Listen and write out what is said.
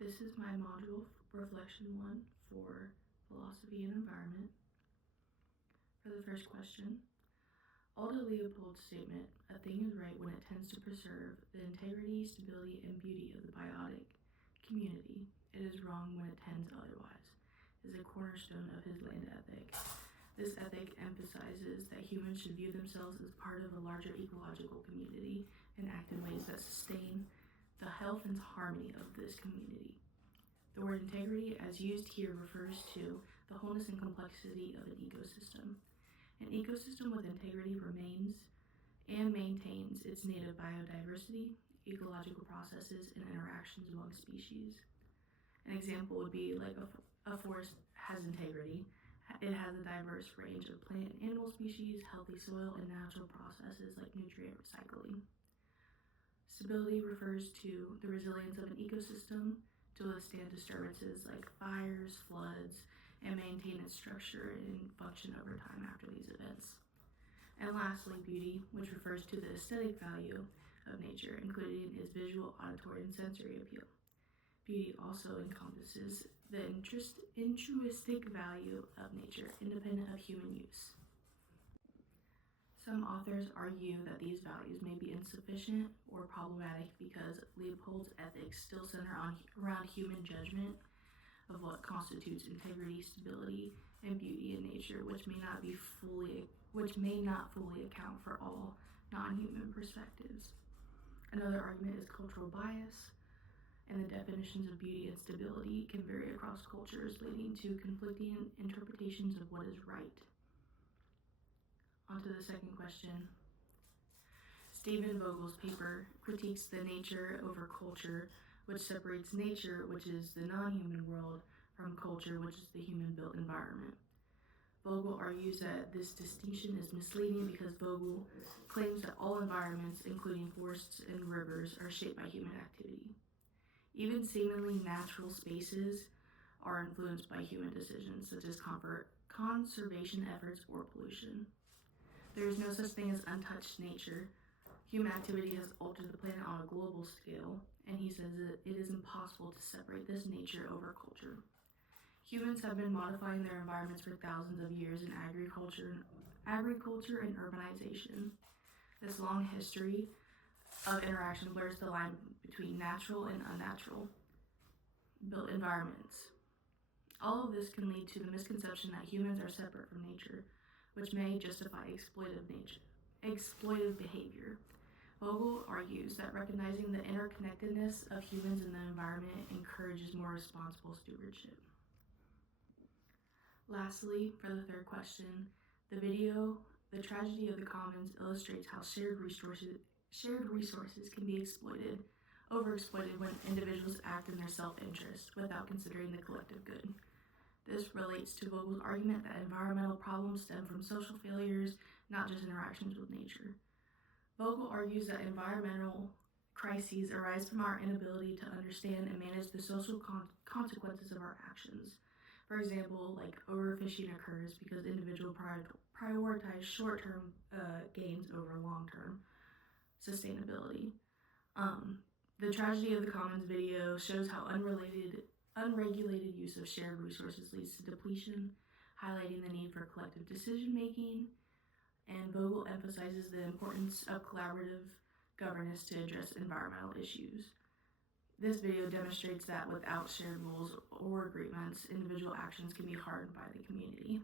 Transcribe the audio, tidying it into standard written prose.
This is my module, Reflection 1, for Philosophy and Environment. For the first question, Aldo Leopold's statement, "A thing is right when it tends to preserve the integrity, stability, and beauty of the biotic community. It is wrong when it tends otherwise," is a cornerstone of his land ethic. This ethic emphasizes that humans should view themselves as part of a larger ecological community and act in ways that sustain the health and harmony of this community. The word integrity, as used here, refers to the wholeness and complexity of an ecosystem. An ecosystem with integrity remains and maintains its native biodiversity, ecological processes, and interactions among species. An example would be like a forest has integrity. It has a diverse range of plant and animal species, healthy soil, and natural processes like nutrient recycling. Stability refers to the resilience of an ecosystem to withstand disturbances like fires, floods, and maintain its structure and function over time after these events. And lastly, beauty, which refers to the aesthetic value of nature, including its visual, auditory, and sensory appeal. Beauty also encompasses the intrinsic value of nature, independent of human use. Some authors argue that these values may be insufficient or problematic because Leopold's ethics still center around human judgment of what constitutes integrity, stability, and beauty in nature, which may not fully account for all non-human perspectives. Another argument is cultural bias, and the definitions of beauty and stability can vary across cultures, leading to conflicting interpretations of what is right. On to the second question. Stephen Vogel's paper critiques the nature over culture, which separates nature, which is the non-human world, from culture, which is the human-built environment. Vogel argues that this distinction is misleading because Vogel claims that all environments, including forests and rivers, are shaped by human activity. Even seemingly natural spaces are influenced by human decisions, such as conservation efforts or pollution. There is no such thing as untouched nature. Human activity has altered the planet on a global scale, and he says that it is impossible to separate this nature over culture. Humans have been modifying their environments for thousands of years in agriculture and urbanization. This long history of interaction blurs the line between natural and unnatural built environments. All of this can lead to the misconception that humans are separate from nature, which may justify exploitive behavior. Vogel argues that recognizing the interconnectedness of humans and the environment encourages more responsible stewardship. Lastly, for the third question, the video, "The Tragedy of the Commons," illustrates how shared resources can be overexploited when individuals act in their self-interest without considering the collective good. This relates to Vogel's argument that environmental problems stem from social failures, not just interactions with nature. Vogel argues that environmental crises arise from our inability to understand and manage the social consequences of our actions. For example, like overfishing occurs because individuals prioritize short-term gains over long-term sustainability. The Tragedy of the Commons video shows how unregulated use of shared resources leads to depletion, highlighting the need for collective decision-making, and Vogel emphasizes the importance of collaborative governance to address environmental issues. This video demonstrates that without shared rules or agreements, individual actions can be hardened by the community.